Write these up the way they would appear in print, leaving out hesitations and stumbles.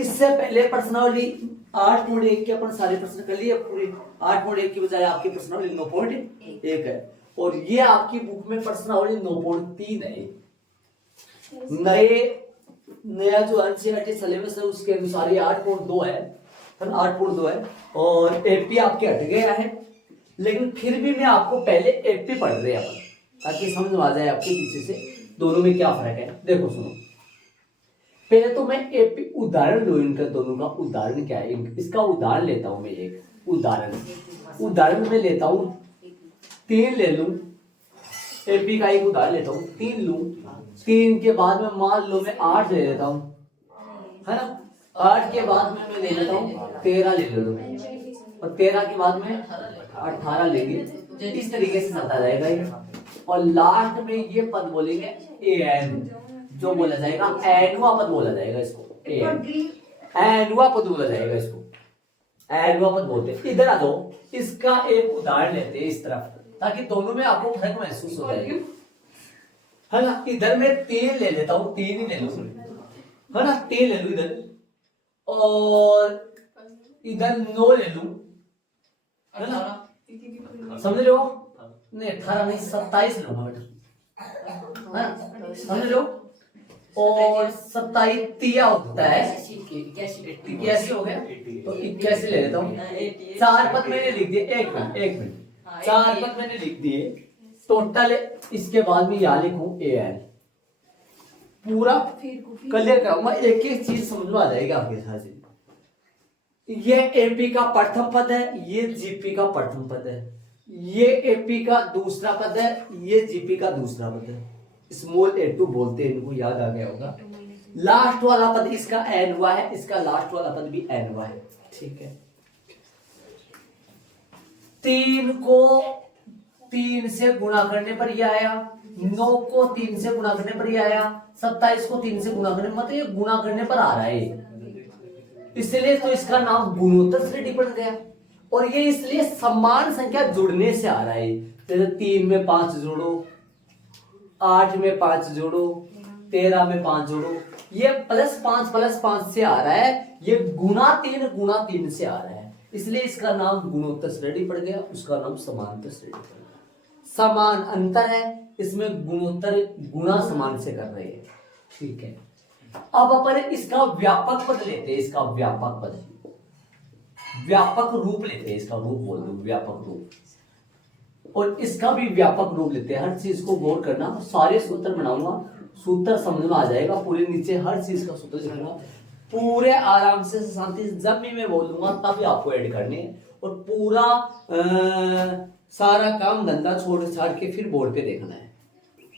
इससे पहले प्रश्नावली 8.1 के अपन सारे प्रश्न कर लिए पूरे। 8.1 की बजाय आपकी प्रश्नावली 9.1 है और ये आपकी बुक में प्रश्नावली 9.3 है। नया जो एनसीईआरटी सिलेबस है उसके अनुसार ये 8.2 है, 8.2 है और एपी आपके हट गया है, लेकिन फिर भी मैं आपको पहले एपी पढ़ रहे हैं अपन ताकि समझ में आ जाए आपके पीछे से दोनों में क्या फर्क है। देखो सुनो, पहले तो मैं एपी उदाहरण लो, इनका दोनों का उदाहरण क्या है, इसका उदाहरण लेता हूं मैं। एक उदाहरण में लेता हूं 3 ले लूं, एपी का एक उदाहरण लेता हूं 3 लूं, 3 के बाद में मान लो मैं 8 ले लेता हूं, है ना। 8 के बाद में मैं ले लेता हूं 13 ले लेता हूं और 13 के बाद में 18 लेंगे। इस तरीके से चलता जाएगा ये और लास्ट में ये पद बोलेंगे एन, जो बोला जाएगा एनुआ पद बोला जाएगा इसको, एनुआ पद बोला जाएगा इसको, एनुआ पद बोलते हैं। इधर आ जाओ, इसका एक उदाहरण लेते हैं इस तरफ ताकि दोनों में आपको फर्क महसूस हो जाएगा, है ना। इधर मैं 3 ले लेता हूँ, 3 ही ले लूं, है ना, 3 ले लूं इधर और इधर 9 ले लूं, है ना, समझ रहे हो। नहीं 18 नहीं 27 लूंगा बेटा, समझ लो। और 27 तिया होता है 81 हो गया तो 81 ले लेता हूँ। 4 पद मैंने लिख दिए, एक मिनट 4 पद मैंने लिख दिए टोटल। इसके बाद में यहाँ लिखूं एन, पूरा क्लियर कराऊंगा, एक एक चीज समझ में आ जाएगी आपके साथ। ये एपी का प्रथम पद है, ये जीपी का प्रथम पद है, ये एपी का दूसरा पद है, ये जीपी का दूसरा पद है। स्मॉल A2 बोलते हैं इनको, याद आ गया होगा। लास्ट वाला पद इसका एन हुआ है, इसका लास्ट वाला पद भी एन हुआ है, ठीक है। 3 को 3 से गुणा करने पर ये आया, 9 को 3 से गुणा करने पर ये आया, 27 को 3 से गुणा करने, मतलब ये गुणा करने पर आ रहा है, इसलिए तो इसका नाम गुणोत्तर श्रेणी पड़ गया। और ये इसलिए समान संख्या जुड़ने से आ रहा है, जैसे 3 में 5 जोड़ो, 8 में 5 जोड़ो, 13 में 5 जोड़ो, ये +5 से आ रहा है, ये गुणा 3 से आ रहा है, इसलिए इसका नाम गुणोत्तर श्रेणी पड़ गया, उसका नाम समांतर श्रेणी पड़ गया। समान अंतर है, इसमें गुणोत्तर गुणा समान से कर रहे हैं, ठीक है। अब अपन इसका व्यापक पद लेते हैं, इसका व्यापक पद, व्यापक रूप लेते हैं, इसका रूप बोल दो व्यापक रूप, और इसका भी व्यापक रूप लेते हैं। हर चीज को गौर करना, सारे सूत्र बनाऊंगा, सूत्र समझ में आ जाएगा, पूरे नीचे हर चीज का सूत्र लिखूंगा, पूरे आराम से शांति से। जब भी मैं बोलूंगा तभी आपको ऐड करने हैं और पूरा सारा काम धंधा छोड़ छाड़ के फिर बोर्ड पे देखना है।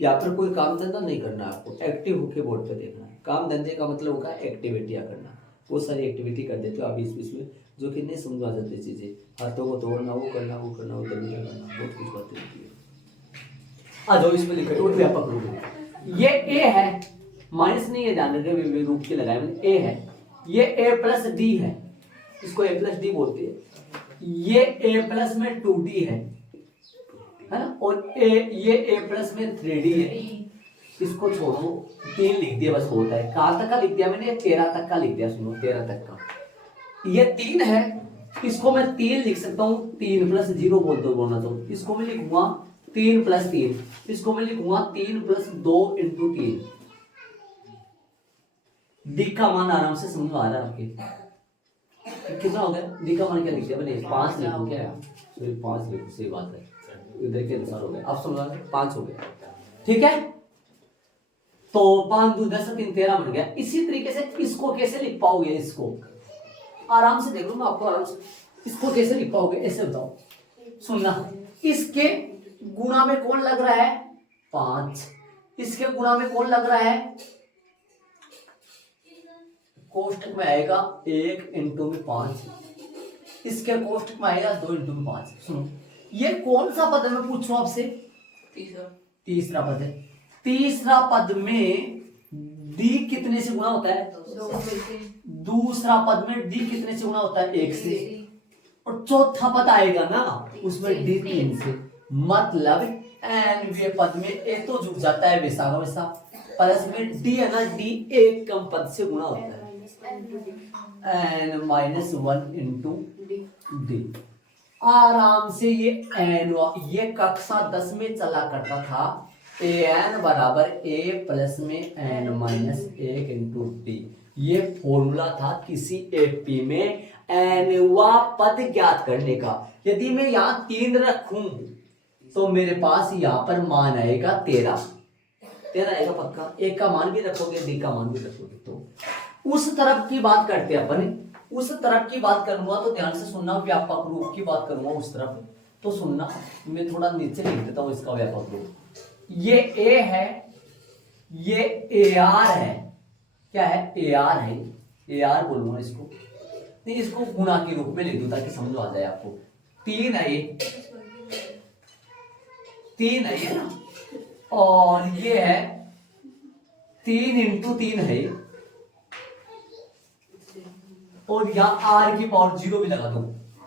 या फिर कोई काम धंधा नहीं करना, आपको एक्टिव होकर बोर्ड पे देखना है। काम धंधे का मतलब होगा एक्टिविटियां करना, बहुत सारी एक्टिविटी कर देते हो आप बीच बीच में, जो कि नहीं समझ आ जाती चीजें, हाथों को तोड़ना, वो करना, वो करना, वो करना, बहुत कुछ बातें होती है। आ जाओ इसमें लिखो व्यापक रूप, ये ए है, माइनस नहीं है, ध्यान रखिए रूप के लगाए मैंने, ए है, ये A+D है, इसको A+D बोलते हैं, ये A+ में 2D है ना, और ये A+ में 3D है, इसको छोड़ो, 3 लिख दिया बस होता है। कहां तक का लिख दिया मैंने, 13 तक का लिख दिया, सुनो 13 तक का, ये 3 है, इसको मैं 3 लिख सकता हूं, 3+0 बोलना तो इसको मैं लिखूंगा 3+3, इसको मैं लिखूंगा 3+2 × 3। डी का मान आराम से समझ में आ रहा है आपके, कितना हो गया, डी का मान क्या लिख दिया मैंने, 5 लिखूं क्या, सॉरी 5 लिखूं, सही बात है, इधर के अनुसार हो गया, आप समझ रहे 5 हो गया, ठीक है। तो 5 2 10 3 13 बन गया। इसी तरीके से इसको कैसे लिख पाओगे, इसको आराम से देख लो मैं आपको आराम से, इसको कैसे लिख पाओगे ऐसे बताओ, सुनना। इसके गुणा में कौन लग रहा है, 5, इसके गुणा में कौन लग रहा है, कोष्टक में आएगा 1 × 5, इसके कोष्टक में आएगा 2 × 5। सुनो, ये कौन सा पद है मैं पूछूं आपसे, तीसरा पद है। तीसरा पद में डी कितने से गुणा होता है, 2। दूसरा पद में डी कितने से गुणा होता है, 1 से, और चौथा पद आएगा ना उसमें डी 3 से, मतलब एनवे पद में ए तो जुड़ जाता है वैसा का वैसा, प्लस में डी है ना, डी एक कम पद से गुणा होता है, n माइनस 1 इंटू डी। आराम से ये एन, ये कक्षा 10 में चला करता था ए एन बराबर ए प्लस में एन माइनस 1 इंटू डी। ये फॉर्मूला था किसी एपी में एनवा पद ज्ञात करने का। यदि मैं यहां 3 रखूं तो मेरे पास यहां पर मान आएगा 13 आएगा पक्का। एक का मान भी रखोगे, डी का मान भी रखोगे। तो उस तरफ की बात करते हैं अपन। उस तरफ की बात करूंगा तो ध्यान से सुनना, व्यापक रूप की बात करूंगा उस तरफ तो सुनना। मैं थोड़ा नीचे लिख देता हूं इसका व्यापक रूप। ये ए है, ये ए आर है। क्या है? ए आर है। ए आर बोलूंगा इसको, नहीं इसको गुणा के रूप में लिख दूं ताकि समझ आ जाए आपको। 3 है ये, 3 है ये ना, और ये है 3 इंटू 3 है, और यहाँ आर की पावर 0 भी लगा दो।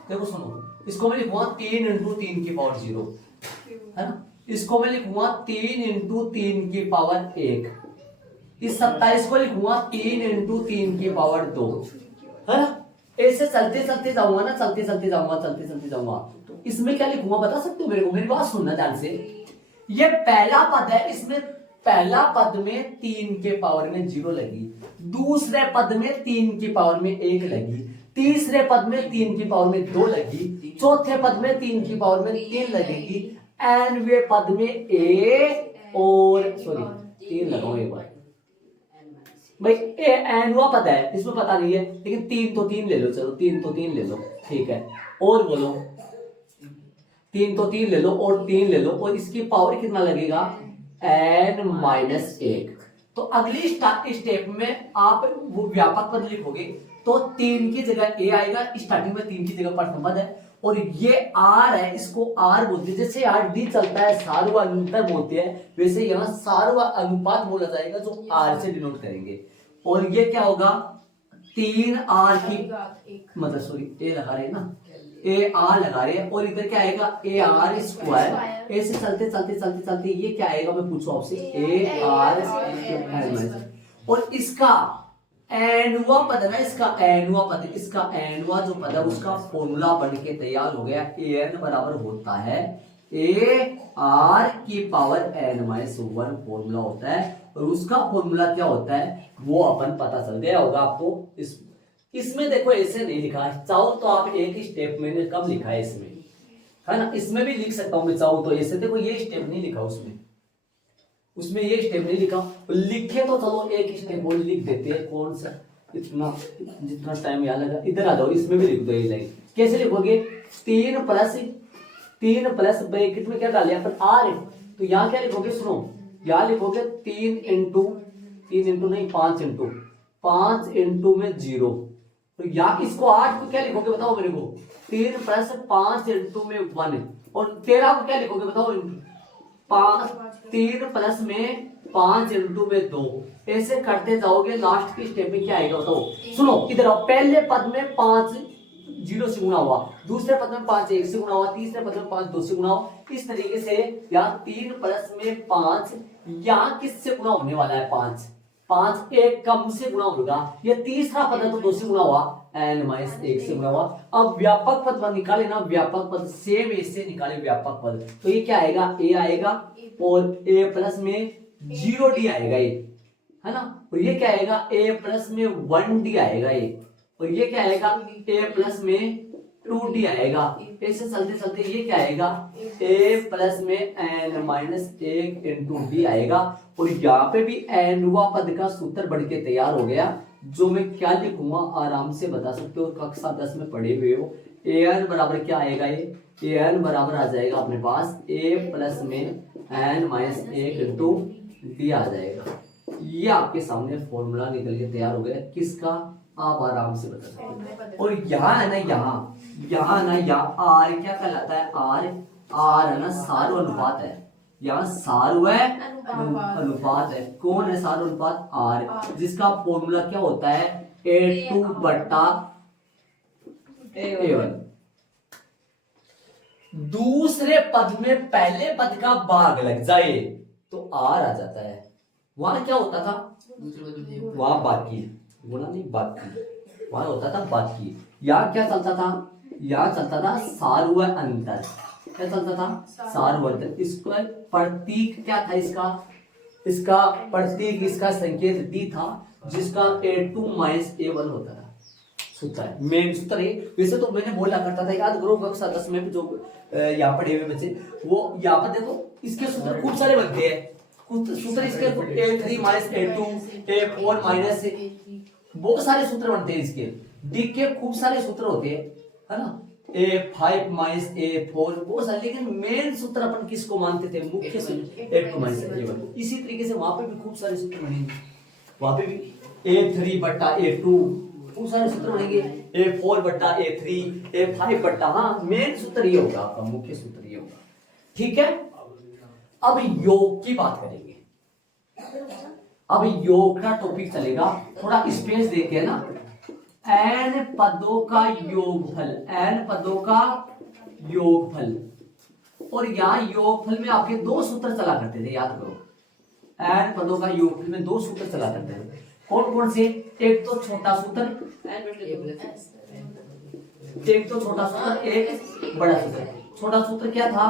देखो सुनो, इसको मैं लिखूंगा 3 इंटू 3 की पावर 0 है ना। इसको मैं लिखूंगा 3 इंटू 3 की पावर 1। इस 27 को लिखूंगा 3 इंटू 3 की पावर 2 है ना। ऐसे चलते चलते जाऊंगा ना, चलते चलते जाऊंगा। तो इसमें क्या लिखूंगा बता सकते हो मेरे को? मेरी बात सुनना ध्यान से। ये पहला पद है, इसमें पहला पद में 3 के पावर में 0 लगी, दूसरे पद में 3 की पावर में 1 लगी, तीसरे पद में 3 की पावर में 2 लगी, चौथे पद में 3 की पावर में 3 लगेगी, एनवे पद में ए और 3 लगाओ एक बार भाई। एनवा पद है, इसमें पता नहीं है, लेकिन 3 तो 3 ले लो। चलो 3 तो 3 ले लो, ठीक है। और बोलो 3 तो 3 ले लो और 3 ले लो, और इसकी पावर कितना लगेगा? n minus 1। तो अगली स्टेप में आप वो व्यापक पद लिखोगे तो 3 की जगह a आएगा। स्टार्टिंग में 3 की जगह प्रथम पद है, और ये r है, इसको r बोलते हैं। जैसे r d चलता है सार्व अंतर बोलते हैं, वैसे यहाँ सार्व अनुपात बोला जाएगा जो r से डिनोट करेंगे। और ये क्या होगा? 3r की मतलब सॉरी a लगा रहे हैं ना, ए आर लगा रहे हैं, और इधर क्या आएगा? A R square. ऐसे चलते चलते चलते चलते ये क्या आएगा? मैं पूछूं आपसे, ए आर स्क्वायर। और इसका एनवा पद है ना, इसका एनवा पद, इसका एनवा जो पद है उसका फॉर्मूला बन के तैयार हो गया। ए एन बराबर होता है ए आर की पावर एन माइनस 1 फॉर्मूला होता है। और उसका फॉर्मूला क्या होता है वो अपन पता चल गया होगा आपको। इसमें देखो ऐसे नहीं लिखा है, चाहो तो आप एक ही स्टेप मैंने कम लिखा है इसमें, है ना। इसमें भी लिख सकता हूं मैं चाहूं तो ऐसे। देखो ये स्टेप नहीं लिखा उसमें ये स्टेप नहीं लिखा। लिखे तो चलो एक स्टेप और लिख देते हैं, कौन सा इतना जितना टाइम यहाँ लगा। इधर आ जाओ, इसमें भी लिख दो ये लाइन। कैसे लिखोगे? 3 प्लस ब्रैकेट में क्या डाले अपन? आर। तो यहाँ क्या लिखोगे? सुनो, यहाँ लिखोगे 3 इंटू नहीं 5 इंटू में 0। तो या इसको 8 को क्या लिखोगे बताओ मेरे को? 3 प्लस 5 इंटू में 1। और 13 को क्या लिखोगे बताओ? 3 प्लस में 5 इंटू में 2। ऐसे करते जाओगे, लास्ट की स्टेप में क्या आएगा बताओ? सुनो इधर आओ। पहले पद में 5 0 से गुणा हुआ, दूसरे पद में 5 1 से गुणा हुआ, तीसरे पद में 5 2 से गुणा हुआ। इस तरीके से यहाँ 3 प्लस में 5 यहाँ किससे गुणा होने वाला है? 5 एक कम से गुणा होगा। ये तीसरा पद है तो 2 से गुणा हुआ, n माइनस 1 से गुणा हुआ। अब व्यापक पद निकाले ना, व्यापक पद सेम ऐसे निकाले व्यापक पद। तो ये क्या आएगा? a आएगा, और a प्लस में 0d आएगा ये, है ना। और ये क्या आएगा? a प्लस में 1d आएगा ये, और ये क्या आएगा? a प्लस में 2d आएगा। ऐसे चलते चलते ये क्या आएगा? a प्लस में n माइनस 1 इंटू d आएगा। और यहाँ पे भी एनवा पद का सूत्र बढ़ के तैयार हो गया, जो मैं क्या लिखूंगा आराम से बता सकते हो, कक्षा 10 में पढ़े हुए हो। ए एन बराबर क्या आएगा? ये ए एन बराबर आ जाएगा अपने पास a प्लस में n माइनस 1 इंटू डी आ जाएगा। ये आपके सामने फॉर्मूला निकल के तैयार हो गया। किसका? आप आराम से बता सकते हो। और यहाँ है ना, यहाँ आर क्या कहलाता है? आर है ना सार्व अनुपात है। यहाँ सार्व अनुपात है। कौन है सार्व अनुपात? आर, जिसका फॉर्मूला क्या होता है? A2 बट्टा A1। दूसरे पद में पहले पद का भाग लग जाए तो आर आ जाता है। वहां क्या होता था? वहां बाकी गुणा नहीं बाकी, वहां होता था बाकी। यहाँ क्या चलता था, यहाँ चलता था सार व अंतर। क्या चलता था, सार व अंतर। इसका प्रतीक क्या था, इसका प्रतीक, इसका संकेत डी था, जिसका A2 - A1 होता था। सूत्र है, मेन सूत्र है। वैसे तो मैंने बोला करता था, याद करो कक्षा 10 में जो यहाँ पढ़े हुए बच्चे, वो यहाँ पर देखो इसके सूत्र खूब सारे बनते हैं। सूत्र इसके A3 - A2, A4 - बहुत सारे सूत्र बनते हैं इसके। डी के खूब सारे सूत्र होते हैं, है ना, A5 - A4 बहुत सारे। लेकिन मेन सूत्र अपन किसको मानते थे, मुख्य सूत्र A2 - A1। इसी तरीके से वहां पे भी खूब सारे सूत्र बनेंगे, वहां पे भी A3 बटा A2 खूब सारे सूत्र बनेंगे, A4 बटा A3, A5 बटा, हाँ मेन सूत्र ये होगा आपका, मुख्य सूत्र ये होगा। ठीक है, अब योग की बात करेंगे। अब योग का टॉपिक चलेगा, थोड़ा स्पेस देके ना। n पदों का योगफल, n पदों का योगफल। और यहाँ योगफल में आपके दो सूत्र चला करते थे, याद करो। n पदों का योगफल में दो सूत्र चला करते थे। कौन कौन से, एक तो छोटा सूत्र, एक तो छोटा सूत्र, एक बड़ा सूत्र। छोटा सूत्र क्या था,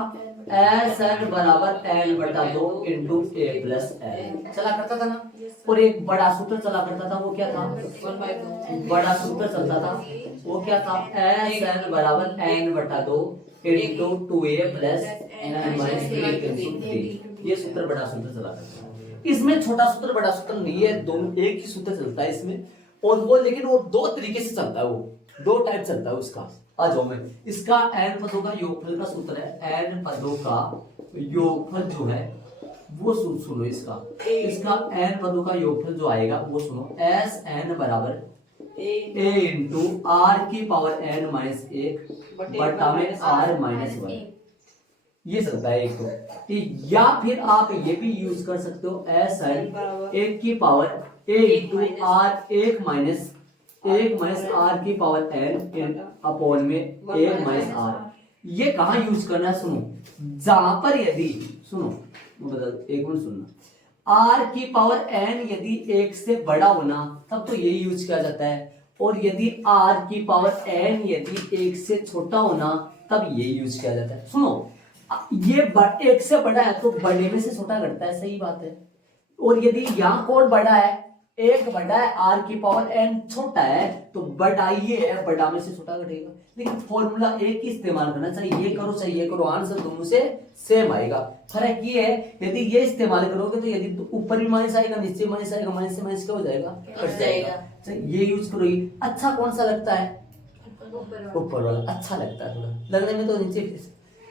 SN बराबर n बटा 2 इंटू A प्लस L चला करता था ना। और एक बड़ा सूत्र चला करता था, वो क्या था, बड़ा सूत्र चलता था, वो क्या था, SN बराबर n बटा 2 into 2A plus n minus 3 into 3। ये सूत्र बड़ा सूत्र चला करता था। इसमें छोटा सूत्र बड़ा सूत्र नहीं है, दोनों एक ही सूत्र चलता है इसमें। और वो लेकिन वो दो तरीके से चलता है, वो दो टाइप चलता है उसका। आ जाओ मैं, इसका n पदों का योगफल का सूत्र है, n पदों का योगफल जो है वो सुनो इसका n पदों का योगफल जो आएगा वो सुनो, SN बराबर A इंटू R की पावर n माइनस 1 बटा में R माइनस 1। ये चलता है एक तो, या फिर आप ये भी यूज कर सकते हो, SN 1 की power A into R 1 minus R की पावर n अपॉन में 1 माइनस R। ये कहाँ यूज करना है, सुनो, जहां पर यदि, सुनो एक मिनट सुनना, R की पावर n यदि 1 से बड़ा होना तब तो ये यूज किया जाता है, और यदि R की पावर n यदि 1 से छोटा होना तब ये यूज किया जाता है। सुनो, ये 1 से बड़ा है तो बड़े में से छोटा घटता है, सही बात है। और यदि यहाँ कौन बड़ा है, 1 बड़ा है, R की पावर n छोटा है, तो बड़ा ये है, बड़ा में से छोटा घटेगा। लेकिन फॉर्मूला एक ही इस्तेमाल करना चाहिए, ये करो चाहे ये करो, आंसर दोनों से सेम आएगा। फर्क ये है, यदि ये इस्तेमाल करोगे तो यदि ऊपर भी माइनस आएगा, नीचे माइनस आएगा, माइनस से माइनस क्या हो जाएगा, कट जाएगा। ये यूज करो। ये अच्छा कौन सा लगता है, ऊपर वाला अच्छा लगता है, थोड़ा लगने में तो नीचे,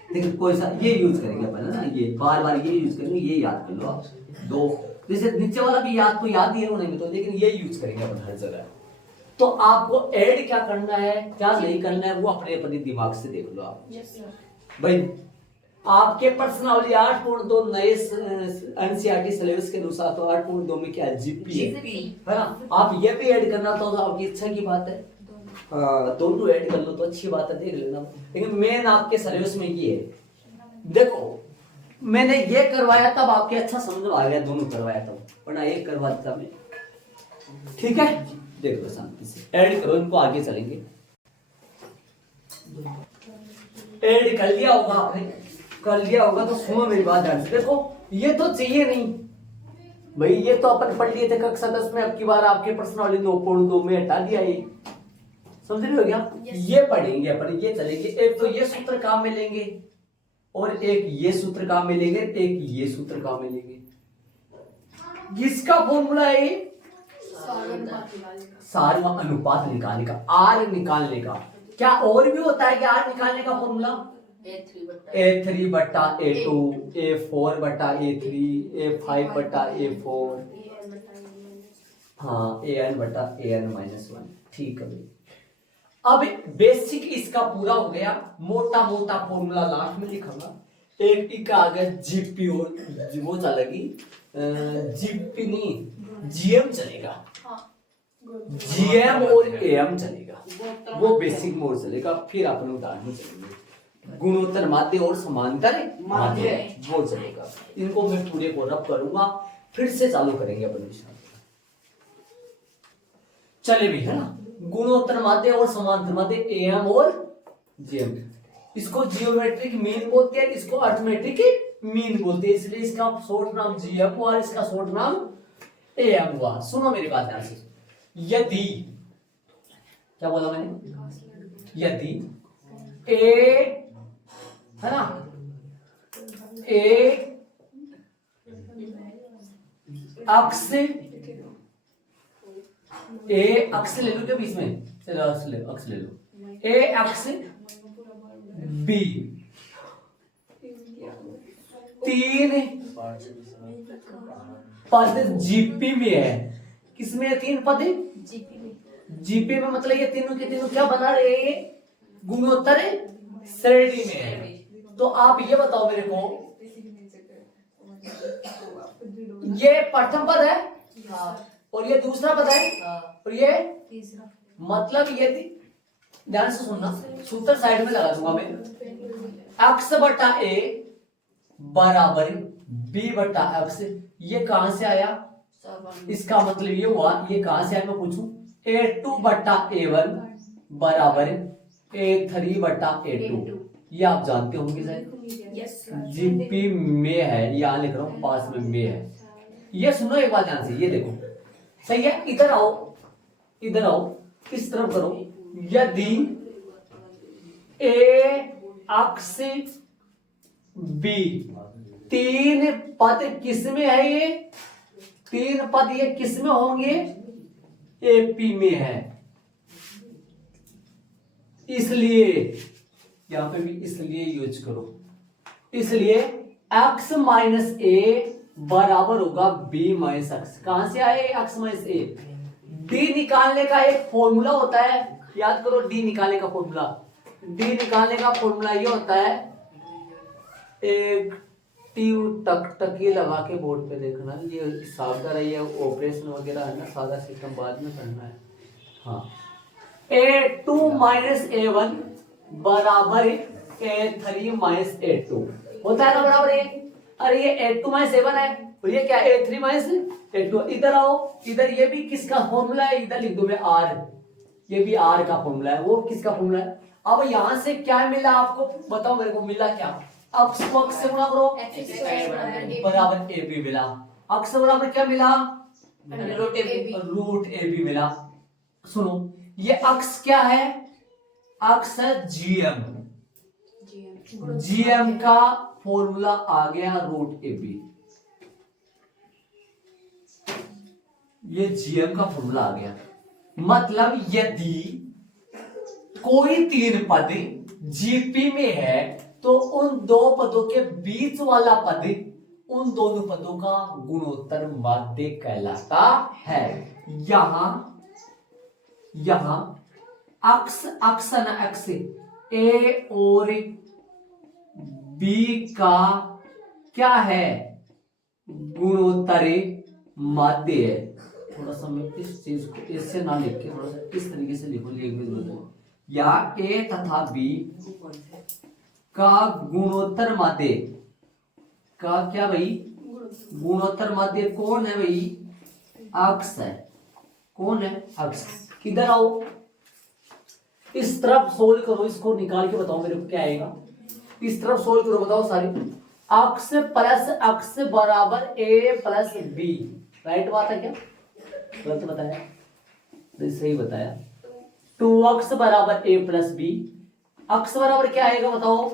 लेकिन कोई सा ये यूज करेंगे अपन ना, ये बार बार ये यूज करेंगे, ये याद कर लो आप। दो जैसे नीचे वाला भी याद तो याद ही है होने में तो, लेकिन ये यूज करेंगे अपन हर जगह। तो आपको ऐड क्या करना है क्या नहीं करना है वो अपने अपने दिमाग से देख लो आप। भाई आपके प्रश्नावली 8.2 नए एनसीईआरटी सिलेबस के अनुसार, तो 8.2 में क्या जीपी है ना, आप ये भी ऐड करना तो आपकी इच्छा की बात है, दोनों ऐड कर लो तो अच्छी बात है, देख लेना। लेकिन मेन आपके सिलेबस में ये है, देखो मैंने ये करवाया तब आपके अच्छा समझ आ गया, दोनों करवाया तब, वरना एक करवा देता मैं। ठीक है, देखो शांति से ऐड करो इनको, आगे चलेंगे। ऐड कर लिया होगा आपने, कर लिया होगा तो सुनो मेरी बात ध्यान से। देखो ये तो चाहिए नहीं भाई, ये तो अपन पढ़ लिए थे कक्षा 10 में, अब की बार आपके प्रश्नावली 9.2 में हटा दिया ये, समझ रहे हो क्या। ये पढ़ेंगे अपन, ये चलेंगे। एक तो ये सूत्र काम में लेंगे, और एक ये सूत्र काम में लेंगे, एक ये सूत्र काम में लेंगे। किसका फॉर्मूला है, सार्वम अनुपात निकालने का, आर निकालने का। क्या और भी होता है कि आर निकालने का फॉर्मूला, A3 बटा A2, A4 बटा A3, A5 बटा A4, हाँ AN बटा AN माइनस 1। ठीक है भाई, अब बेसिक इसका पूरा हो गया, मोटा मोटा फॉर्मूला लास्ट में लिखूंगा। एक टिका आ गया जीपी, और वो चलेगी जीपी नहीं जीएम चलेगा, जीएम और एएम चलेगा, वो बेसिक मोड चलेगा। फिर अपन उदाहरण में चलेंगे, गुणोत्तर माध्य और समांतर माध्य वो चलेगा। इनको मैं पूरे को रब करूंगा, फिर से चालू करेंगे अपन विषय। चले भी, है ना। गुणोत्तर माध्य और समांतर माध्य एम और जेम, इसको जियोमेट्रिक मीन बोलते हैं, इसको अर्थमेटिक मीन बोलते हैं, इसलिए इसका शॉर्ट नाम जीएम हुआ, इसका शॉर्ट नाम एम हुआ। सुनो मेरी बात ध्यान से, यदि, क्या बोला मैंने, यदि ए, है ना, ए अक्ष, ए अक्ष ले लो क्या बीच में, चलो अक्ष ले लो, ए अक्ष बी, तीन पद जीपी में है, किसमें है तीन पद, जीपी में, मतलब ये तीनों के तीनों क्या बना रहे हैं, गुणोत्तर श्रेणी में है। तो आप ये बताओ मेरे को, ये प्रथम पद है और ये दूसरा पद है और ये तीसरा, मतलब ये ध्यान से सुनना, सूत्र साइड में लगा दूंगा मैं, अक्ष बटा ए बराबर बी बटा अक्ष, ये कहां से आया, इसका मतलब ये हुआ, ये कहां से आया मैं पूछूं, A2 बटा A1 बराबर A3 बटा A2, ये आप जानते होंगे शायद, जीपी में है, यहां लिख रहा हूं पास में है। ये सुनो एक बात ध्यान से, ये देखो सही है, इधर आओ, इधर आओ, इस तरफ करो, यदि ए अक्ष बी, तीन पद किसमें है, ये तीन पद ये किसमें होंगे, एपी में है, इसलिए यहां पे भी इसलिए यूज करो, इसलिए x माइनस ए बराबर होगा बी माइनस एक्स, कहां से आए x माइनस ए, डी निकालने का एक फॉर्मूला होता है, याद करो डी निकालने का फॉर्मूला, डी निकालने का फॉर्मूला ये होता है, एक टक ये लगा के बोर्ड पे देखना, ये हिसाब कर रही है, ऑपरेशन वगैरह है ना, सारा सिस्टम बाद में करना है। हाँ, A2 माइनस A1 बराबर A3 माइनस A2 होता है ना, बराबर है। अरे ये A2 माइनस A1 है और ये क्या A3 माइनस A2। इधर आओ, इधर ये भी किसका फॉर्मूला है, इधर लिख दो मैं R, ये भी R का फॉर्मूला है, वो किसका फॉर्मूला है। अब यहां से क्या मिला आपको बताओ मेरे को, मिला क्या, अक्ष को अक्ष से गुणा करो बराबर ए बी मिला, अक्ष बराबर क्या मिला, रूट ए बी मिला। सुनो ये अक्ष क्या है, अक्ष है जीएम, जीएम का फॉर्मूला आ गया रूट ए बी, ये जीएम का फॉर्मूला आ गया। मतलब यदि कोई तीन पद जीपी में है तो उन दो पदों के बीच वाला पद उन दोनों पदों का गुणोत्तर माध्य कहलाता है। यहां अक्ष न अक्ष ए और बी का क्या है, गुणोत्तर माध्य है। थोड़ा सा मैं इस चीज को इससे ना लिख के थोड़ा सा इस तरीके से लिखो, या ए तथा बी का गुणोत्तर माध्य का क्या भाई, गुणोत्तर माध्य कौन है भाई, अक्ष है। कौन है, अक्ष। किधर आओ, इस तरफ सोल्व करो, इसको निकाल के बताओ मेरे को क्या आएगा, इस तरफ सोल्व करो, बताओ सारी। अक्ष प्लस अक्ष बराबर ए प्लस बी, राइट बात है क्या, गलत बताया, सही बताया। 2x बराबर a प्लस बी, अक्ष बराबर क्या आएगा बताओ,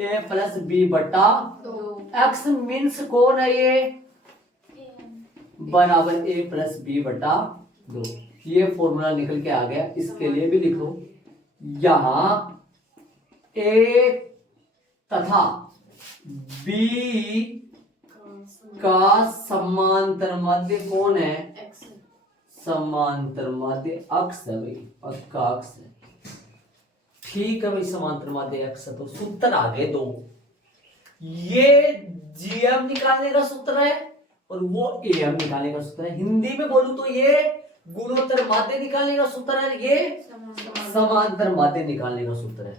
a प्लस बी बटा x मीन्स कौन है ये, बराबर a प्लस बी बटा 2। ये फॉर्मूला निकल के आ गया, इसके लिए भी लिखो, यहां a तथा b का समांतर माध्य कौन है, समांतर माध्य अक्ष है भाई, पक्का अक्ष है। ठीक है भाई, समांतर माध्य अक्ष। तो सूत्र आ गए दो, ये जीएम निकालने का सूत्र है और वो एएम निकालने का सूत्र है। हिंदी में बोलूं तो ये गुणोत्तर माध्य निकालने का सूत्र है, ये समांतर माध्य निकालने का सूत्र है।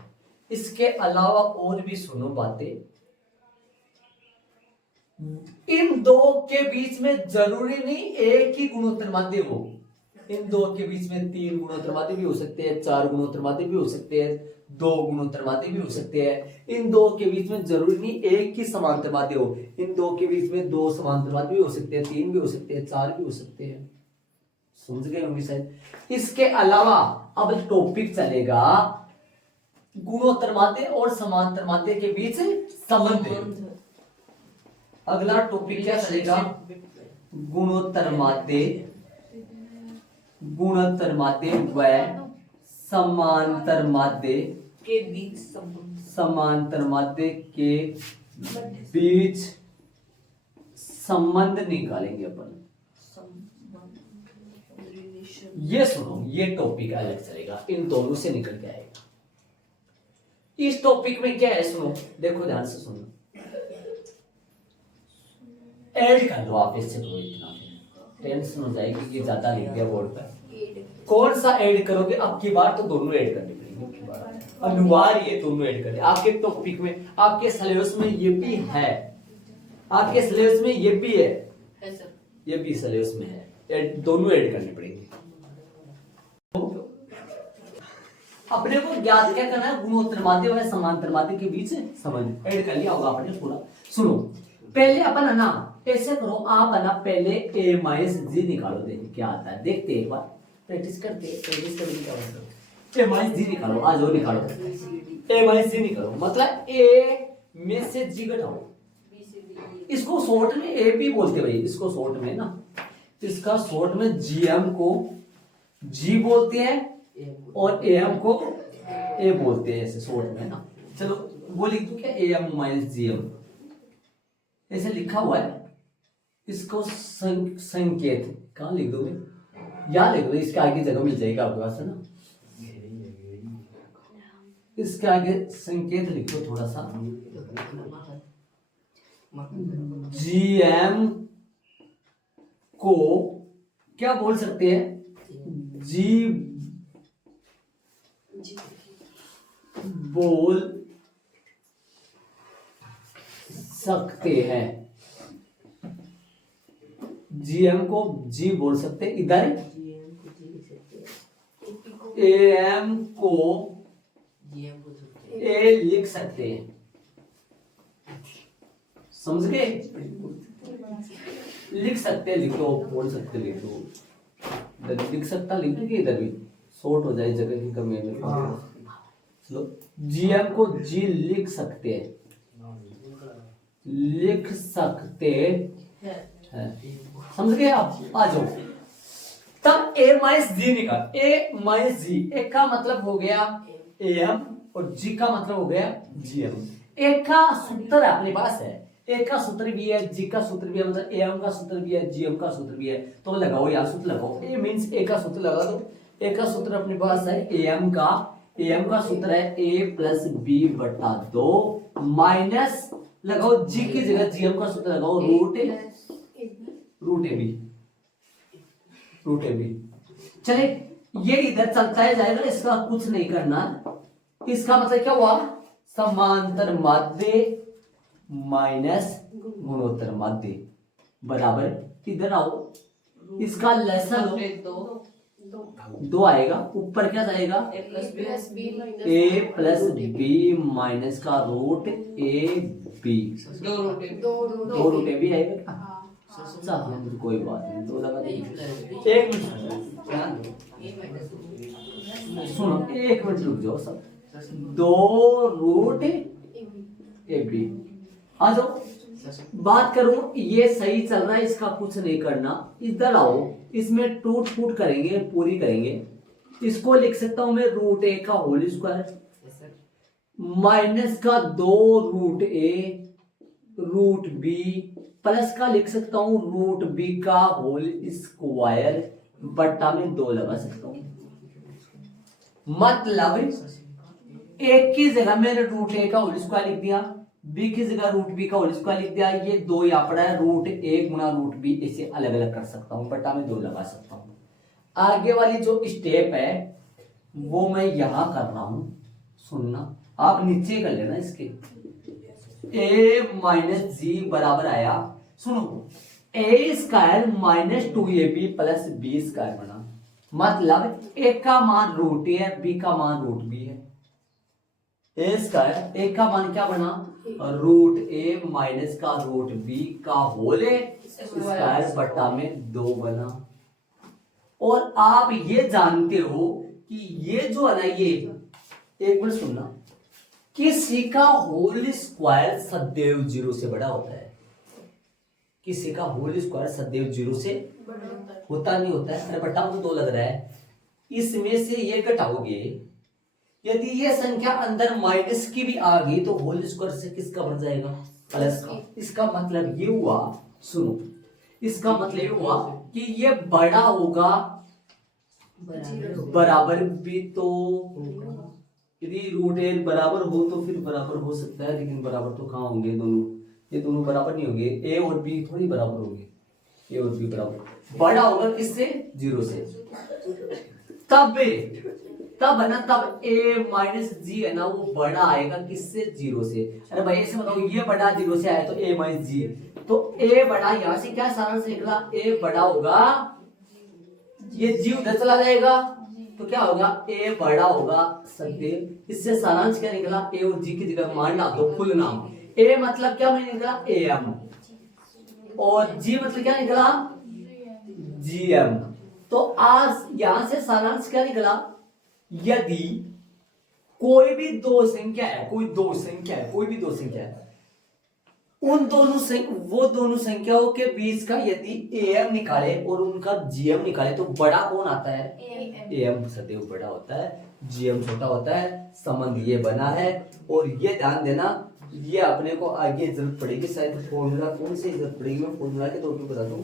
इसके अलावा और भी सुनो बातें, इन दो के बीच में जरूरी नहीं एक ही गुणोत्तर माध्य हो, इन दो के बीच में 3 गुणोत्तरवादी भी हो सकते हैं, 4 गुणोत्तरवादी भी हो सकते हैं, 2 गुणोत्तरवादी भी हो सकते हैं। इन दो के बीच में जरूरी नहीं एक ही समांतरवादी हो, इन दो के बीच में 2 समांतरवादी भी हो सकते हैं, 3 भी हो सकते हैं, 4 भी हो सकते हैं। समझ गए होंगे शायद। इसके अलावा अब टॉपिक चलेगा गुणोत्तर माध्य और समांतर माध्य के बीच संबंध। अगला टॉपिक क्या चलेगा? गुणोत्तर माध्य, गुणोत्तर माध्य व समांतर माध्य के बीच संबंध, समांतर माध्य के बीच संबंध निकालेंगे अपन। ये सुनो, ये टॉपिक अलग चलेगा, इन दोनों से निकल के आएगा। इस टॉपिक में क्या है सुनो, देखो ध्यान से सुनो, ऐड कर लो आप इससे, कोई इतना टेंशन हो जाएगी कि ज्यादा लिख दिया बोर्ड पर। कौन सा ऐड करोगे? अब की बार तो दोनों ऐड करनी पड़ेगी, अनिवार्य ये दोनों ऐड करने। आपके टॉपिक में, आपके सिलेबस में ये भी है, आपके सिलेबस में ये भी है, ये भी सिलेबस में है, दोनों ऐड करनी पड़ेगी। अपने को ज्ञात क्या करना है? गुणोत्तर माध्य और समांतर माध्य के बीच संबंध ऐड कर लिया होगा आपने पूरा। सुनो, पहले अपन है ना ऐसे करो, आप है ना पहले a माइनस जी निकालो, देखिए क्या आता है, देखते एक बार, प्रैक्टिस करते हैं, प्रैक्टिस करने क्या मतलब a माइनस जी निकालो, आज वो निकालो, a माइनस जी निकालो, मतलब a में से g घटाओ। इसको शॉर्ट में a भी बोलते भाई, इसको शॉर्ट में ना, इसका शॉर्ट में gm को g बोलते हैं और am को a बोलते हैं, ऐसे शॉर्ट में ना। चलो वो लिख दूं क्या, am माइनस gm, ऐसे लिखा हुआ है। इसको संकेत कहाँ लिख दोगे? यहाँ लिख दो, इसके आगे जगह मिल जाएगी आपके पास, है ना। इसके आगे संकेत लिख दो थोड़ा सा, gm को क्या बोल सकते हैं? g बोल सकते हैं, gm को g बोल सकते हैं। इधर am को a लिख सकते हैं, समझ गए? लिख सकते हैं, लिखो, बोल सकते लिख दो, इधर लिख सकता लिख दो, इधर भी शॉर्ट हो जाए, जगह की कमी है। चलो gm को g लिख सकते हैं, लिख सकते हैं, समझ गए आप? आ जाओ, तब a माइनस जी निकाल, a माइनस जी, a का मतलब हो गया am और g का मतलब हो गया gm। a का सूत्र अपने पास है, a का सूत्र भी है, g का सूत्र भी है, मतलब am का सूत्र भी है, gm का सूत्र भी है, तो लगाओ यार सूत्र लगाओ, a मींस a का सूत्र लगा दो। a का सूत्र अपने पास है am का सूत्र है a प्लस b बटा 2 माइनस लगाओ g की जगह gm का सूत्र लगाओ रूट ए बी। चले ये इधर चलता है जाएगा, इसका कुछ नहीं करना। इसका मतलब क्या हुआ? समांतर माध्य माइनस गुणोत्तर माध्य बराबर, इधर आओ, इसका लेसन दो आएगा, ऊपर क्या जाएगा? a प्लस बी माइनस का रूट ए बी, दो रूट ए बी आएगा। अच्छा कोई बात नहीं, दो लगा देंगे। एक मिनट सुनो, एक मिनट रुक जाओ सब, दो रूट ए बी। आ जाओ, बात करूं, ये सही चल रहा है, इसका कुछ नहीं करना। इधर आओ, इसमें टूट फूट करेंगे, पूरी करेंगे। इसको लिख सकता हूं मैं रूट ए का होल स्क्वायर माइनस का 2 रूट ए रूट बी प्लस का लिख सकता हूं रूट बी का होल स्क्वायर बट्टा में 2 लगा सकता हूं। मतलब एक की जगह मैंने रूट ए का होल स्क्वायर लिख दिया, बी की जगह रूट बी का होल स्क्वायर लिख दिया। ये 2 यहाँ पड़ा है, रूट ए गुना रूट बी, इसे अलग अलग कर सकता हूं, बट्टा में 2 लगा सकता हूं। आगे वाली जो स्टेप है वो मैं यहां कर रहा हूं, सुनना, आप नीचे कर लेना। इसके a माइनस जी बराबर आया, सुनो, a square minus 2ab plus B square बना। मतलब ए का मान रूट ए है, बी का मान रूट बी है। ए स्क्वायर, ए का मान क्या बना, रूट ए माइनस का रूट बी का होल स्क्वायर बटा में 2 बना। और आप ये जानते हो कि ये जो है ना, ये एक मिनट सुनना, किसी का होल स्क्वायर सदैव 0 से बड़ा होता है। किसी का होल स्क्वायर सदैव 0 से होता नहीं होता है। अरे बटा में 2 लग रहा है, इसमें से ये घटाओगे, यदि ये संख्या अंदर माइनस की भी आ गई तो होल स्क्वायर से किसका बन जाएगा, प्लस का। इसका मतलब ये हुआ, सुनो, इसका मतलब ये हुआ कि ये बड़ा होगा बराबर भी, तो यदि रूट ए बराबर हो तो फिर बराबर हो सकता है, लेकिन बराबर तो कहाँ होंगे दोनों, ये दोनों बराबर नहीं होंगे, ए और बी थोड़ी बराबर होंगे, ए और बी बराबर बड़ा होगा किससे, 0 से। तब है ना, तब a माइनस जी है ना, वो बड़ा आएगा किससे, 0 से। अरे भाई ऐसे बताओ, ये बड़ा 0 से आया तो a माइनस जी, तो a बड़ा यहां से क्या सारांश निकला, a बड़ा होगा, ये जी उधर चला जाएगा तो क्या होगा, a बड़ा होगा सदैव। इससे सारांश क्या निकला, a और g की जगह मान डाल दो फुल नाम। a मतलब क्या निकला, am, और g मतलब क्या निकला, gm। तो आज यहां से सारांश क्या निकला, यदि कोई भी दो संख्या है, कोई भी दो संख्या है, उन दोनों संख्याओं के बीच का यदि am निकाले और उनका gm निकाले तो बड़ा कौन आता है, am सदैव बड़ा होता है, gm छोटा होता है। संबंध ये बना है। और ये ध्यान देना, ये अपने को आगे जरूरत पड़ेगी, शायद फॉर्मूला कौन सी जरूरत पड़ेगी, मैं फॉर्मूला के तौर पे बता दूं,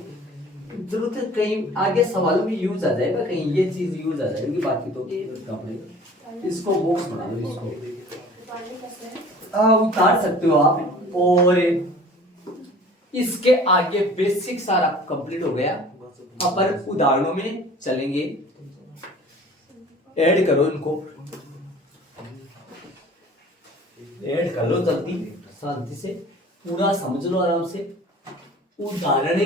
जरूरत है कहीं आगे सवालों में यूज आ जाएगा, कहीं ये चीज यूज आ जाएगी, बाकी तो इसको बॉक्स बना लो, इसको उतार सकते हो आप। और इसके आगे बेसिक सारा कंप्लीट हो गया। अपन उदाहरणों में चलेंगे, ऐड करो इनको, ऐड कर लो जल्दी, शांति से पूरा समझ लो आराम से। उदाहरण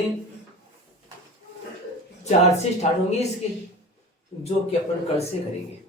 4 से स्टार्ट होंगे इसके, जो कि अपन कल से करेंगे।